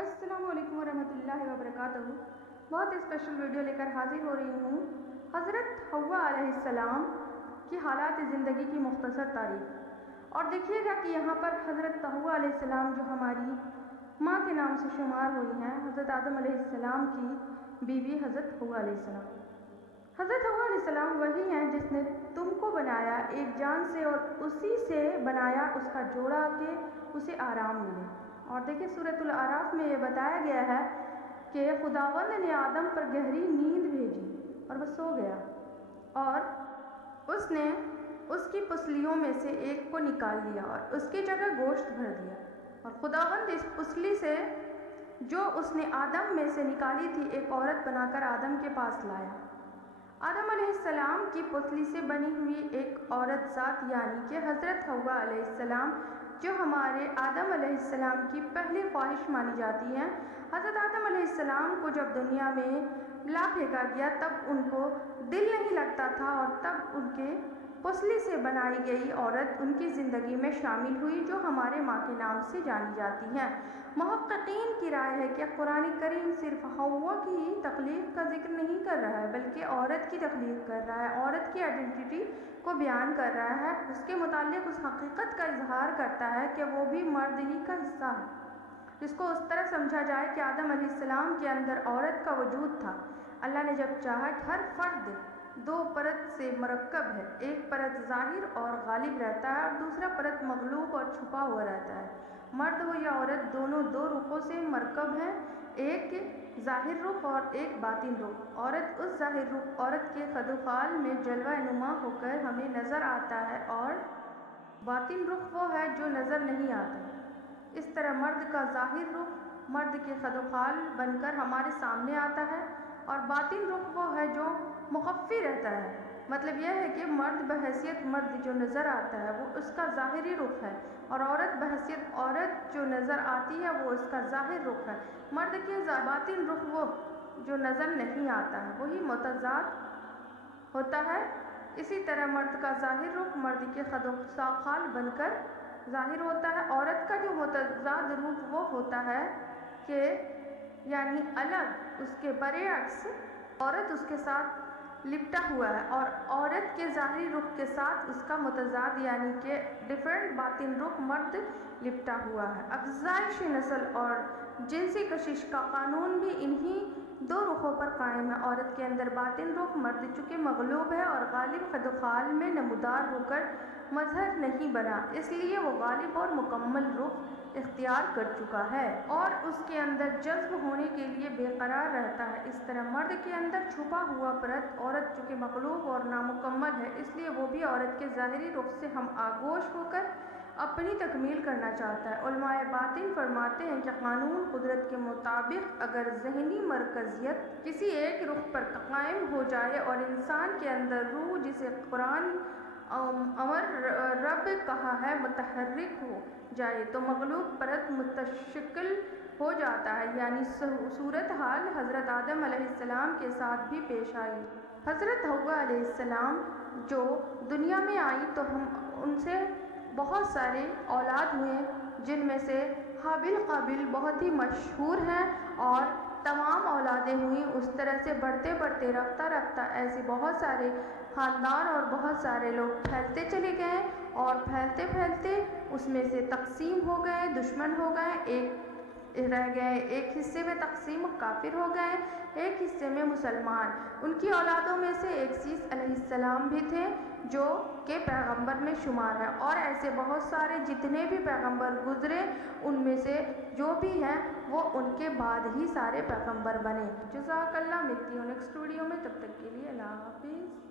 अस्सलाम वालेकुम वरहमतुल्लाहि वबरकातुहू। बहुत स्पेशल वीडियो लेकर हाजिर हो रही हूँ। हज़रत हव्वा अलैहिस्सलाम की हालात ज़िंदगी की मुख्तसर तारीफ़। और देखिएगा कि यहाँ पर हज़रत हव्वा अलैहिस्सलाम जो हमारी माँ के नाम से शुमार हुई हैं, हज़रत आदम अलैहिस्सलाम की बीवी हज़रत हव्वा अलैहिस्सलाम। हज़रत हव्वा अलैहिस्सलाम वही हैं जिसने तुमको बनाया एक जान से और उसी से बनाया उसका जोड़ा के उसे आराम मिले। और देखिए सूरतुल आराफ में ये बताया गया है कि खुदावंद ने आदम पर गहरी नींद भेजी और वह सो गया और उसने उसकी पुसलियों में से एक को निकाल लिया और उसकी जगह गोश्त भर दिया। और खुदावंद इस पुसली से जो उसने आदम में से निकाली थी एक औरत बनाकर आदम के पास लाया। आदम अलैहिस्सलाम की पुतली से बनी हुई एक औरत ज़ात यानी कि हज़रत हव्वा अलैहिस्सलाम जो हमारे आदम अलैहिस्सलाम की पहली ख्वाहिश मानी जाती हैं। हज़रत आदम अलैहिस्सलाम को जब दुनिया में ला फेंका गया तब उनको दिल नहीं लगता था और तब उनके पुसली से बनाई गई औरत उनकी ज़िंदगी में शामिल हुई जो हमारे माँ के नाम से जानी जाती हैं। मुहक्किकीन की राय है कि कुरान करीम सिर्फ हव्वा की तख्लीक का जिक्र नहीं कर रहा है बल्कि औरत की तख्लीक कर रहा है, औरत की आइडेंटिटी को बयान कर रहा है, उसके मुताल्लिक़ उस हकीकत का इजहार करता है कि वो भी मर्द ही का हिस्सा है। जिसको उस तरह समझा जाए कि आदम अलैहिस्सलाम के अंदर औरत का वजूद था। अल्लाह ने जब चाहा कि हर फर्द दो परत से मरकब है, एक परत ज़ाहिर और गालिब रहता है और दूसरा परत मगलूब और छुपा हुआ रहता है। मर्द हो या औरत दोनों दो रुखों से मरकब हैं, एक ज़ाहिर रुख और एक बातिन रुख। औरत उस ज़ाहिर रुख औरत के खदोखाल में जलवा नुमा होकर हमें नज़र आता है और बातिन रुख वो है जो नज़र नहीं आता। इस तरह मर्द का ज़ाहिर रुख मर्द के खदोखाल बनकर हमारे सामने आता है और बातिन रुख वो है जो मुखफ़ी रहता है। मतलब यह है कि मर्द बहैसियत मर्द जो नज़र आता है वो उसका ज़ाहिरी रुख है और औरत बहैसियत औरत जो नज़र आती है वो उसका ज़ाहिर रुख है। मर्द के बातिन रुख वो जो नज़र नहीं आता है वही मुतज़ाद होता है। इसी तरह मर्द का ज़ाहिर रुख मर्द के खदोखाल बनकर ज़ाहिर होता है। औरत का जो मुतज़ाद रूप वो होता है कि यानी अलग, उसके बरअक्स औरत उसके साथ लिपटा हुआ है और औरत के ज़ाहिरी रुख के साथ उसका मुतज़ाद यानी कि डिफरेंट बातिन रुख मर्द लिपटा हुआ है। अफ़ज़ाइश नस्ल और जिनसी कशिश का कानून भी इन्हीं दो रुखों पर कायम है। औरत के अंदर बातिन रुख मर्द चूँकि मगलूब है और गालिब खदोखाल में नमूदार होकर मजहर नहीं बना, इसलिए वो गालिब और मुकम्मल रुख इख्तियार कर चुका है और उसके अंदर जज्ब होने के लिए बेकरार रहता है। इस तरह मर्द के अंदर छुपा हुआ परत औरत चूँकि मगलूब और नामुकम्मल है इसलिए वो भी औरत के ज़ाहिरी रुख से हम आगोश होकर अपनी तकमील करना चाहता है। उलमाए बातिन फरमाते हैं कि कानून कुदरत के मुताबिक अगर ज़हनी मरकज़ियत किसी एक रुख पर कायम हो जाए और इंसान के अंदर रूह जिसे कुरान अमर रब कहा है मुतहर्रिक हो जाए तो मगलूब परत मुतशक्किल हो जाता है। यानी सूरत हाल हज़रत आदम अलैहिस्सलाम के साथ भी पेश आई। हज़रत हव्वा अलैहिस्सलाम जो दुनिया में आई तो हम उनसे बहुत सारे औलाद हुए जिनमें से हाबिल काबिल बहुत ही मशहूर हैं और तमाम औलादें हुई। उस तरह से बढ़ते बढ़ते रफ्ता रफ्ता ऐसे बहुत सारे ख़ानदान और बहुत सारे लोग फैलते चले गए और फैलते फैलते उसमें से तकसीम हो गए, दुश्मन हो गए, एक रह गए, एक हिस्से में तकसीम काफिर हो गए, एक हिस्से में मुसलमान। उनकी औलादों में से एक सीस अलैहिस्सलाम भी थे जो के पैगंबर में शुमार है और ऐसे बहुत सारे जितने भी पैगंबर गुजरे उनमें से जो भी हैं वो उनके बाद ही सारे पैगंबर बने। जज़ाकल्लाह। मिलती हूँ नेक्स्ट वीडियो में, तब तक के लिए अल्लाह हाफिज़।